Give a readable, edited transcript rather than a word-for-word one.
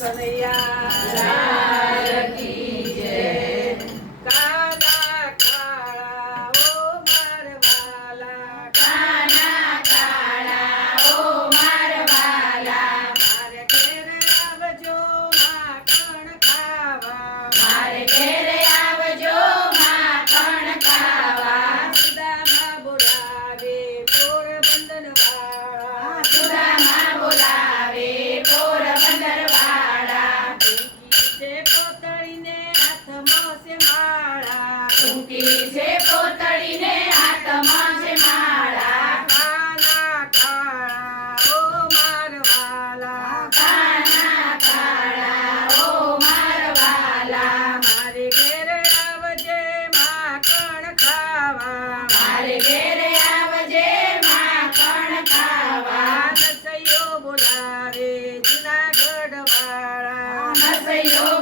કનૈયા લાલ કી જય. કાના કાળા ઓ મારવાલા કાના કાળા ઓ મારવાલા, મારે ઘેર આવજો માખણ ખાવા મારે ઘેરે આવજો માખણ ખાવા. સુદામા બોલાવે પોરબંદર વાળા સુદામા બોલાવે પોરબંદર વાળા, છે પોતળીને હાથમાં છે માળા ટૂંકી છે પોતળીને હાથમાં છે માળા. કાના કાળા ઓ મારવાલા કાના કાળા ઓ મારવાલા, મારે ઘેર આવજે માખણ ખાવા મારે ઘેરે આવજે માખણ ખાવા. નસૈયો બોલાવે જુનાગઢ વાળા નસૈયો